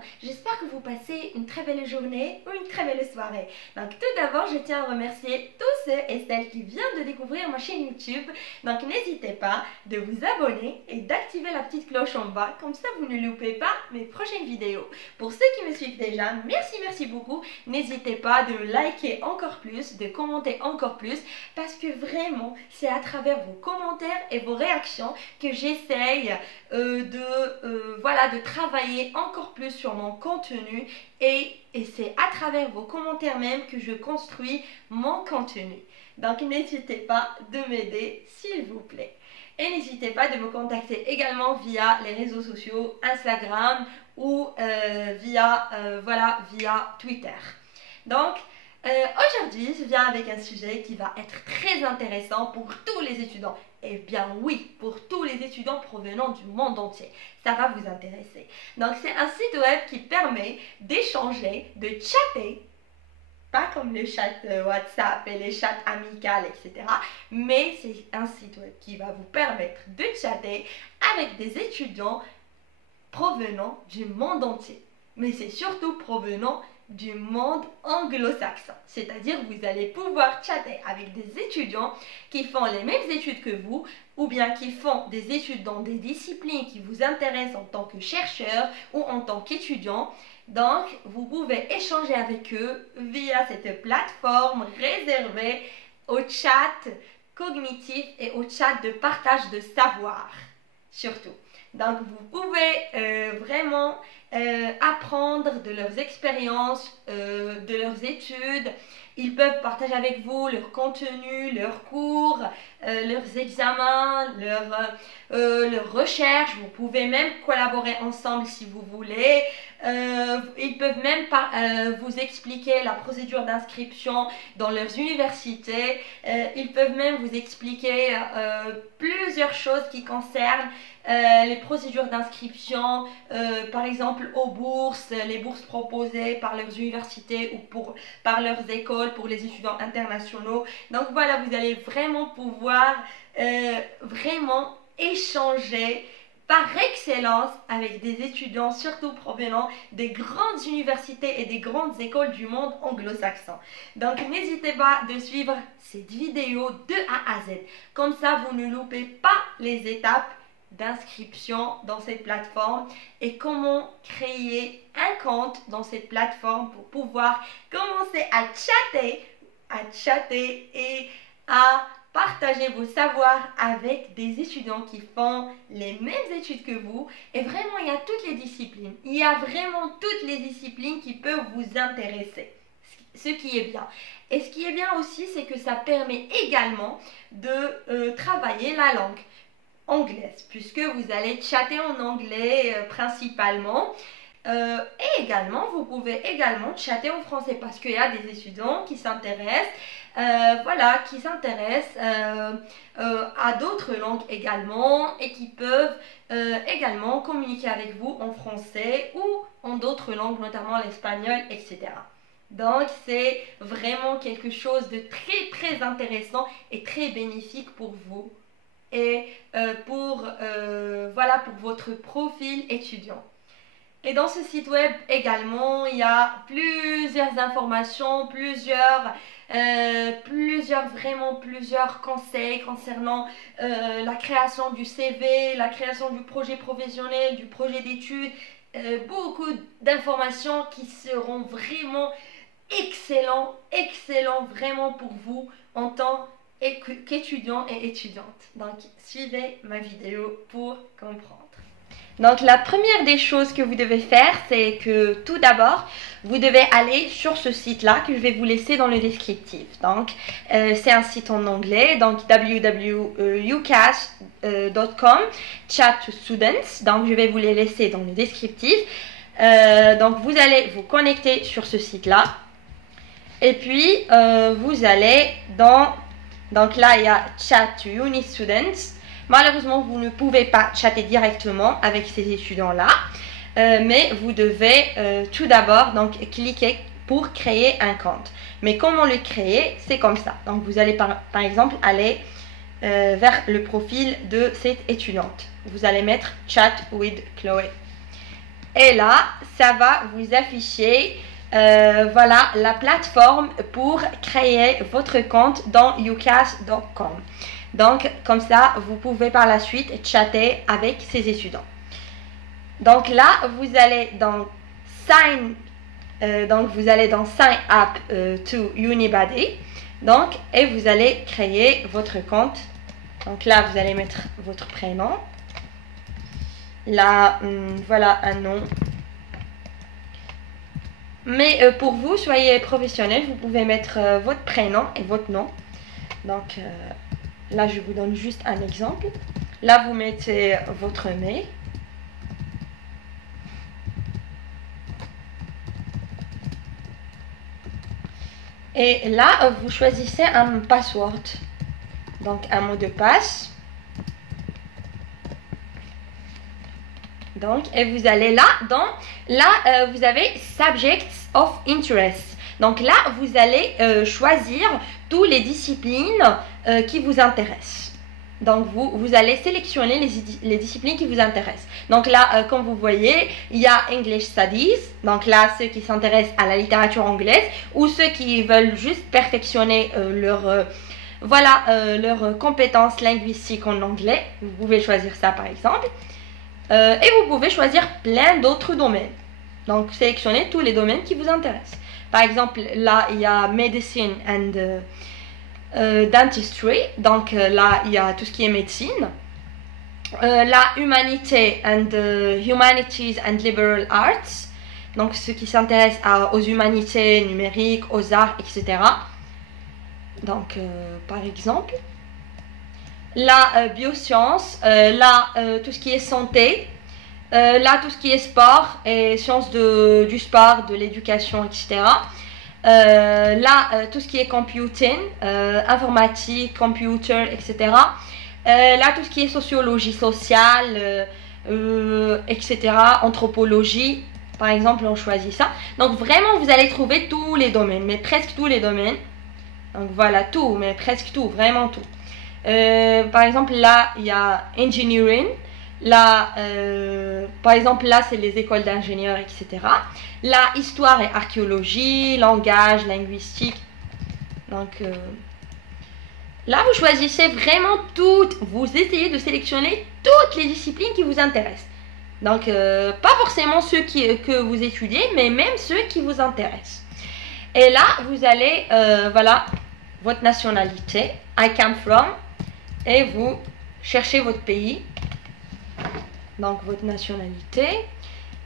bien. J'espère que vous passez une très belle journée ou une très belle soirée. Donc tout d'abord, je tiens à remercier tous ceux et celles qui viennent de découvrir ma chaîne YouTube. Donc n'hésitez pas de vous abonner et d'activer la petite cloche en bas, comme ça vous ne loupez pas mes prochaines vidéos. Pour ceux qui me suivent déjà, merci beaucoup. N'hésitez pas de liker encore plus, de commenter encore plus, parce que vraiment, c'est à travers vos commentaires et vos réactions que j'essaye de travailler encore plus sur mon contenu et c'est à travers vos commentaires même que je construis mon contenu. Donc n'hésitez pas de m'aider s'il vous plaît. Et n'hésitez pas de me contacter également via les réseaux sociaux, Instagram ou via Twitter. Donc aujourd'hui, je viens avec un sujet qui va être très intéressant pour tous les étudiants. Eh bien oui, pour tous les étudiants provenant du monde entier. Ça va vous intéresser. Donc c'est un site web qui permet d'échanger, de chatter, pas comme les chats WhatsApp et les chats amicales, etc. Mais c'est un site web qui va vous permettre de chatter avec des étudiants provenant du monde entier. Mais c'est surtout provenant du monde anglo-saxon. C'est-à-dire vous allez pouvoir chatter avec des étudiants qui font les mêmes études que vous ou bien qui font des études dans des disciplines qui vous intéressent en tant que chercheur ou en tant qu'étudiant. Donc, vous pouvez échanger avec eux via cette plateforme réservée au chat cognitif et au chat de partage de savoir, surtout. Donc, vous pouvez vraiment apprendre de leurs expériences, de leurs études. Ils peuvent partager avec vous leur contenu, leurs cours, leurs examens, leurs recherches. Vous pouvez même collaborer ensemble si vous voulez. Ils peuvent même vous expliquer la procédure d'inscription dans leurs universités. Ils peuvent même vous expliquer plusieurs choses qui concernent les procédures d'inscription, par exemple aux bourses, les bourses proposées par leurs universités ou par leurs écoles pour les étudiants internationaux. Donc voilà, vous allez vraiment pouvoir vraiment échanger par excellence avec des étudiants, surtout provenant des grandes universités et des grandes écoles du monde anglo-saxon. Donc n'hésitez pas de suivre cette vidéo de A à Z. Comme ça, vous ne loupez pas les étapes d'inscription dans cette plateforme et comment créer un compte dans cette plateforme pour pouvoir commencer à chatter et à partager vos savoirs avec des étudiants qui font les mêmes études que vous. Et vraiment, il y a toutes les disciplines. Il y a vraiment toutes les disciplines qui peuvent vous intéresser. Ce qui est bien. Et ce qui est bien aussi, c'est que ça permet également de travailler la langue anglaise, puisque vous allez chatter en anglais principalement. Et également, vous pouvez également chatter en français parce qu'il y a des étudiants qui s'intéressent à d'autres langues également et qui peuvent également communiquer avec vous en français ou en d'autres langues, notamment l'espagnol, etc. Donc, c'est vraiment quelque chose de très intéressant et très bénéfique pour vous et pour votre profil étudiant. Et dans ce site web également, il y a plusieurs informations, plusieurs conseils concernant la création du CV, la création du projet professionnel, du projet d'études, beaucoup d'informations qui seront vraiment excellents vraiment pour vous en tant qu'étudiant et étudiante. Donc, suivez ma vidéo pour comprendre. Donc la première des choses que vous devez faire, c'est que tout d'abord, vous devez aller sur ce site-là que je vais vous laisser dans le descriptif. Donc c'est un site en anglais, donc www.ucas.com chat to students. Donc je vais vous les laisser dans le descriptif. Donc vous allez vous connecter sur ce site-là. Et puis vous allez donc là il y a chat to uni students. Malheureusement, vous ne pouvez pas chatter directement avec ces étudiants-là, mais vous devez tout d'abord donc cliquer pour créer un compte. Mais comment le créer? C'est comme ça. Donc, vous allez par exemple aller vers le profil de cette étudiante. Vous allez mettre Chat with Chloé. Et là, ça va vous afficher voilà la plateforme pour créer votre compte dans ucas.com. Donc, comme ça, vous pouvez par la suite chatter avec ces étudiants. Donc là, vous allez dans Sign, vous allez dans Sign Up to Unibody. Donc, et vous allez créer votre compte. Donc là, vous allez mettre votre prénom. Là, voilà un nom. Mais pour vous, soyez professionnel, vous pouvez mettre votre prénom et votre nom. Donc là, je vous donne juste un exemple. Là, vous mettez votre mail. Et là, vous choisissez un password. Donc un mot de passe. Donc, et vous allez là, vous avez Subjects of Interest. Donc là, vous allez choisir toutes les disciplines qui vous intéressent. Donc, vous allez sélectionner les disciplines qui vous intéressent. Donc là, comme vous voyez, il y a English Studies. Donc là, ceux qui s'intéressent à la littérature anglaise ou ceux qui veulent juste perfectionner leurs compétences linguistiques en anglais. Vous pouvez choisir ça par exemple. Et vous pouvez choisir plein d'autres domaines. Donc, sélectionnez tous les domaines qui vous intéressent. Par exemple, là, il y a Medicine and Dentistry. Donc, là, il y a tout ce qui est médecine. La Humanité and Humanities and Liberal Arts. Donc, ceux qui s'intéressent aux humanités, numériques, aux arts, etc. Donc, par exemple... la biosciences, tout ce qui est santé, là tout ce qui est sport et sciences du sport, de l'éducation, etc. Tout ce qui est computing, informatique, computer, etc. Là tout ce qui est sociologie sociale, etc. Anthropologie, par exemple, on choisit ça. Donc vraiment, vous allez trouver tous les domaines, mais presque tous les domaines. Donc voilà, tout, mais presque tout, vraiment tout. Par exemple, là, il y a engineering. Là, par exemple, là, c'est les écoles d'ingénieurs, etc. Là, histoire et archéologie, langage, linguistique. Donc, là, vous choisissez vraiment toutes. Vous essayez de sélectionner toutes les disciplines qui vous intéressent. Donc, pas forcément ceux que vous étudiez, mais même ceux qui vous intéressent. Et là, vous allez, voilà, votre nationalité. I come from. Et vous cherchez votre pays, donc votre nationalité,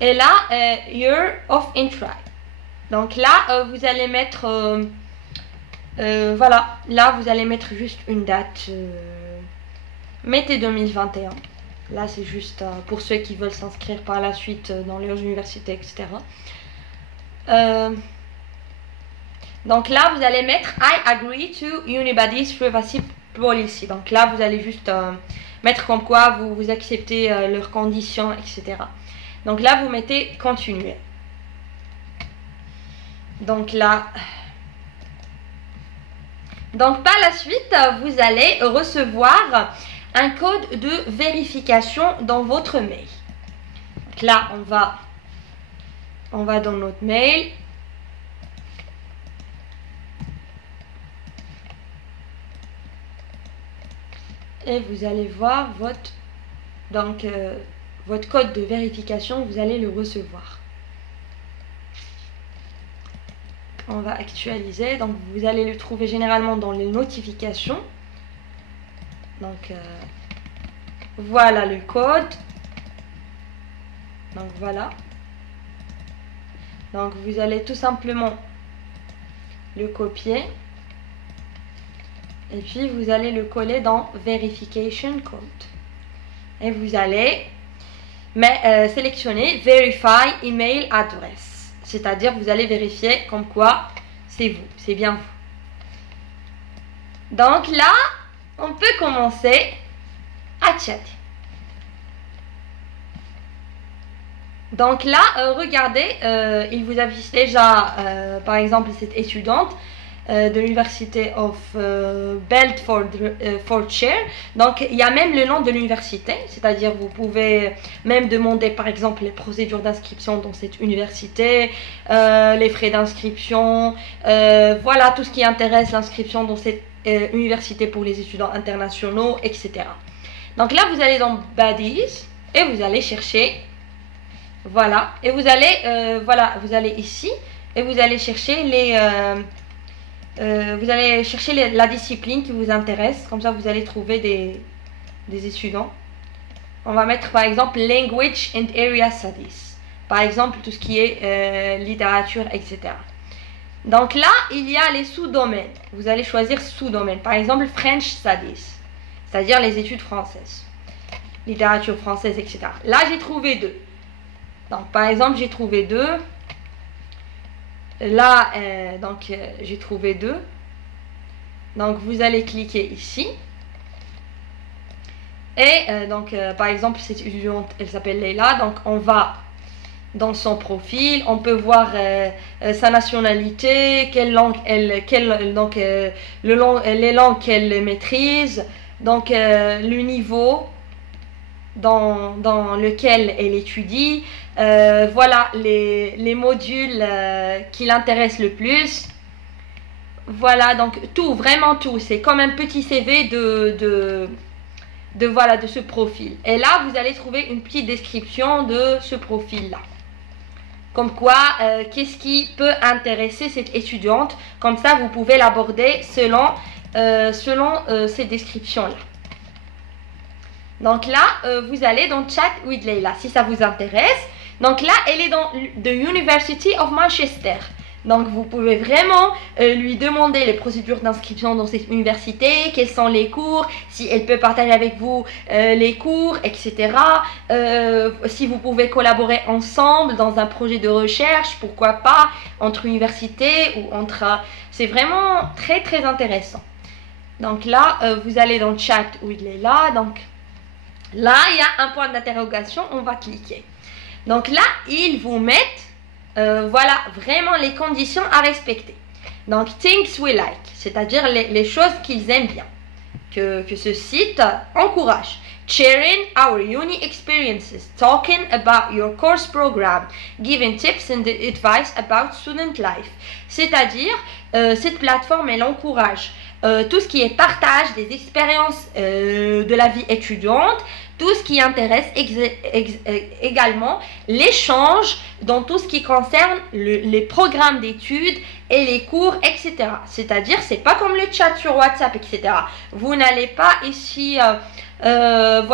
et là, year of entry. Donc là, vous allez mettre, voilà, là vous allez mettre juste une date, mettez 2021. Là c'est juste pour ceux qui veulent s'inscrire par la suite dans leurs universités, etc. Donc là, vous allez mettre I agree to Unibody's privacy policy. Donc là, vous allez juste mettre comme quoi vous acceptez leurs conditions, etc. Donc là, vous mettez continuer. Donc là, donc par la suite, vous allez recevoir un code de vérification dans votre mail. Donc là, on va dans notre mail. Et vous allez voir votre code de vérification, vous allez le recevoir. On va actualiser, donc vous allez le trouver généralement dans les notifications. Donc voilà le code. Donc voilà. Donc vous allez tout simplement le copier. Et puis vous allez le coller dans Verification Code. Et vous allez sélectionner Verify Email Address. C'est-à-dire vous allez vérifier comme quoi c'est vous, c'est bien vous. Donc là, on peut commencer à chatter. Donc là, regardez, il vous affiche déjà, par exemple, cette étudiante. de l'université of Bedfordshire. Donc il y a même le nom de l'université, c'est-à-dire vous pouvez même demander par exemple les procédures d'inscription dans cette université, les frais d'inscription, voilà tout ce qui intéresse l'inscription dans cette université pour les étudiants internationaux, etc. Donc là vous allez dans Buddies et vous allez chercher, voilà, et vous allez, voilà, vous allez ici et vous allez chercher la discipline qui vous intéresse. Comme ça vous allez trouver des étudiants. On va mettre par exemple Language and Area Studies, par exemple tout ce qui est littérature, etc. Donc là il y a les sous-domaines, vous allez choisir sous-domaine, par exemple French Studies, c'est-à-dire les études françaises, littérature française, etc. Là j'ai trouvé deux. Donc par exemple j'ai trouvé deux. Là, j'ai trouvé deux. Donc, vous allez cliquer ici. Et par exemple, cette étudiante, elle s'appelle Leila. Donc, on va dans son profil. On peut voir sa nationalité, quelle langue les langues qu'elle maîtrise. Donc, le niveau dans lequel elle étudie. Voilà les modules qui l'intéressent le plus. Voilà, donc tout, vraiment tout. C'est comme un petit CV de ce profil. Et là, vous allez trouver une petite description de ce profil-là. Comme quoi, qu'est-ce qui peut intéresser cette étudiante. Comme ça, vous pouvez l'aborder selon ces descriptions-là. Donc là, vous allez dans Chat with Leila, si ça vous intéresse. Donc là, elle est dans the University of Manchester. Donc vous pouvez vraiment lui demander les procédures d'inscription dans cette université, quels sont les cours, si elle peut partager avec vous les cours, etc. Si vous pouvez collaborer ensemble dans un projet de recherche, pourquoi pas, entre universités ou entre... C'est vraiment très très intéressant. Donc là, vous allez dans Chat with Leila. Donc là, il y a un point d'interrogation, on va cliquer. Donc là, ils vous mettent, voilà, vraiment les conditions à respecter. Donc, things we like, c'est-à-dire les choses qu'ils aiment bien, que ce site encourage. Sharing our uni experiences, talking about your course program, giving tips and advice about student life. C'est-à-dire, cette plateforme, elle encourage tout ce qui est partage des expériences de la vie étudiante, tout ce qui intéresse également l'échange dans tout ce qui concerne les programmes d'études et les cours, etc. C'est-à-dire, c'est pas comme le chat sur WhatsApp, etc. Vous n'allez pas ici, vous n'avez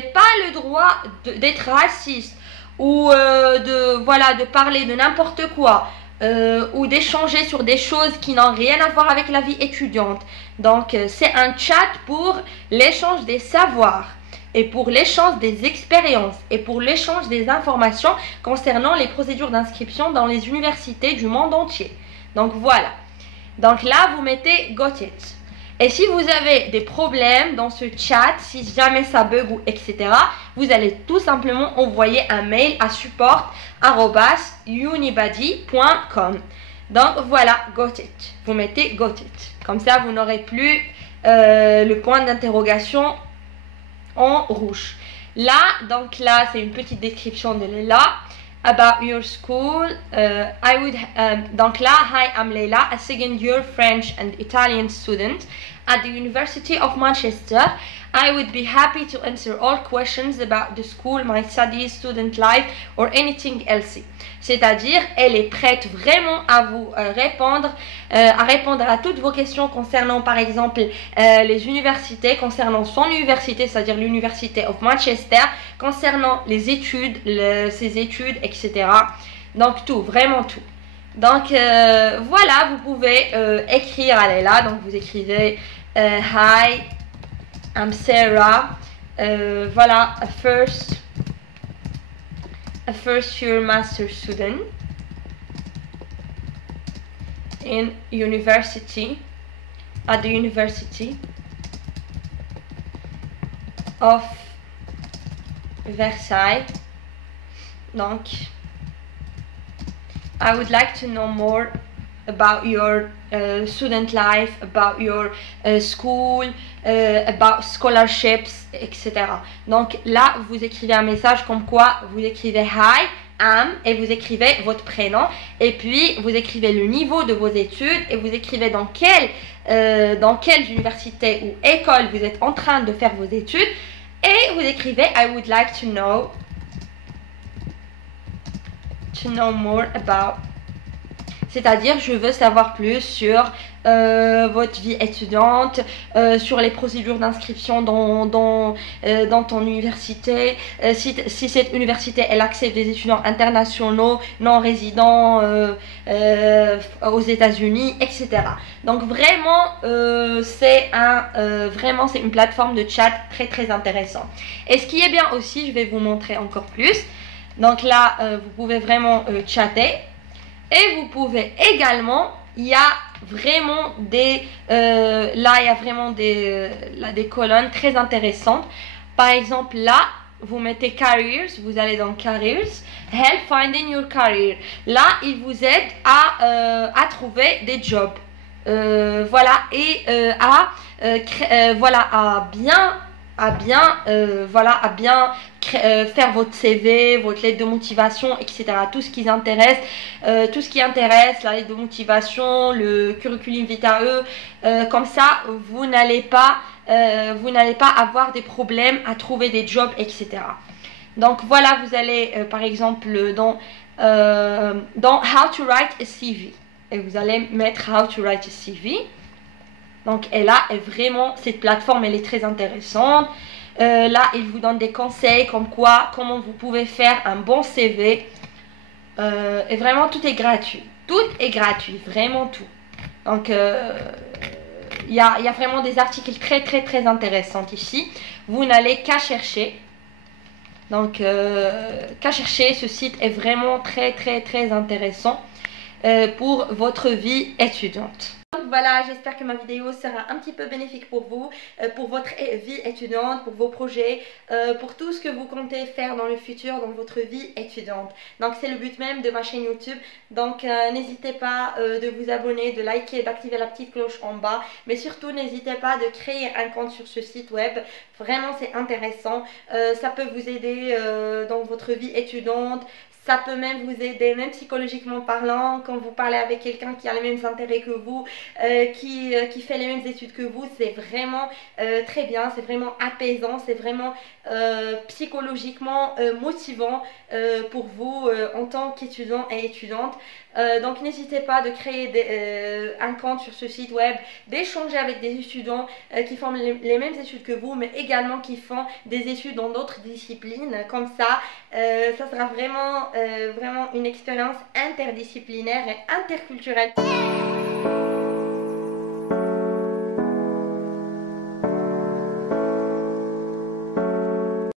pas le droit d'être raciste ou de parler de n'importe quoi. Ou d'échanger sur des choses qui n'ont rien à voir avec la vie étudiante. Donc c'est un chat pour l'échange des savoirs et pour l'échange des expériences et pour l'échange des informations concernant les procédures d'inscription dans les universités du monde entier. Donc voilà. Donc là vous mettez got it. Et si vous avez des problèmes dans ce chat, si jamais ça bug ou etc., vous allez tout simplement envoyer un mail à support@unibuddy.com. Donc voilà, got it. Vous mettez got it. Comme ça, vous n'aurez plus le point d'interrogation en rouge. Là, donc là, c'est une petite description de Leila. About your school, donc là, hi, I'm Leila, a second year French and Italian student at the University of Manchester. I would be happy to answer all questions about the school, my studies, student life, or anything else. C'est-à-dire, elle est prête vraiment à vous répondre à toutes vos questions concernant, par exemple, les universités, concernant son université, c'est-à-dire l'Université of Manchester, concernant les études, ses études, etc. Donc tout, vraiment tout. Donc voilà, vous pouvez écrire à Leila. Donc vous écrivez Hi, I'm Sarah. Voilà, a first year master student in university, at the University of Versailles. Donc I would like to know more about your student life, about your school, about scholarships, etc. Donc là, vous écrivez un message comme quoi vous écrivez Hi, am et vous écrivez votre prénom et puis vous écrivez le niveau de vos études et vous écrivez dans quelle université ou école vous êtes en train de faire vos études et vous écrivez I would like to know more about, c'est-à-dire je veux savoir plus sur votre vie étudiante, sur les procédures d'inscription dans ton université, si cette université elle accepte des étudiants internationaux non résidents aux États-Unis, etc. Donc vraiment c'est une plateforme de chat très très intéressante. Et ce qui est bien aussi, je vais vous montrer encore plus. Donc là vous pouvez vraiment chatter et vous pouvez également, il y a vraiment des colonnes très intéressantes. Par exemple là vous mettez careers, vous allez dans careers, help finding your career. Là il vous aide à trouver des jobs, voilà, et à bien faire votre CV, votre lettre de motivation, etc. Tout ce qui intéresse, la lettre de motivation, le curriculum vitae, comme ça vous n'allez pas avoir des problèmes à trouver des jobs, etc. Donc voilà, vous allez par exemple dans How to write a CV et vous allez mettre How to write a CV. Donc et là, vraiment, cette plateforme elle est très intéressante. Là, il vous donne des conseils comme comment vous pouvez faire un bon CV. Et vraiment, tout est gratuit. Tout est gratuit, vraiment tout. Donc, il y a vraiment des articles très très très intéressants ici. Vous n'allez qu'à chercher. Donc, qu'à chercher, ce site est vraiment très très très intéressant pour votre vie étudiante. Donc voilà, j'espère que ma vidéo sera un petit peu bénéfique pour vous, pour votre vie étudiante, pour vos projets, pour tout ce que vous comptez faire dans le futur, dans votre vie étudiante. Donc c'est le but même de ma chaîne YouTube. Donc n'hésitez pas de vous abonner, de liker, d'activer la petite cloche en bas. Mais surtout n'hésitez pas de créer un compte sur ce site web. Vraiment c'est intéressant. Ça peut vous aider dans votre vie étudiante. Ça peut même vous aider, même psychologiquement parlant, quand vous parlez avec quelqu'un qui a les mêmes intérêts que vous, qui fait les mêmes études que vous. C'est vraiment très bien, c'est vraiment apaisant, c'est vraiment psychologiquement motivant pour vous en tant qu'étudiant et étudiante. Donc n'hésitez pas de créer un compte sur ce site web, d'échanger avec des étudiants qui font les mêmes études que vous, mais également qui font des études dans d'autres disciplines. Comme ça, ça sera vraiment une expérience interdisciplinaire et interculturelle.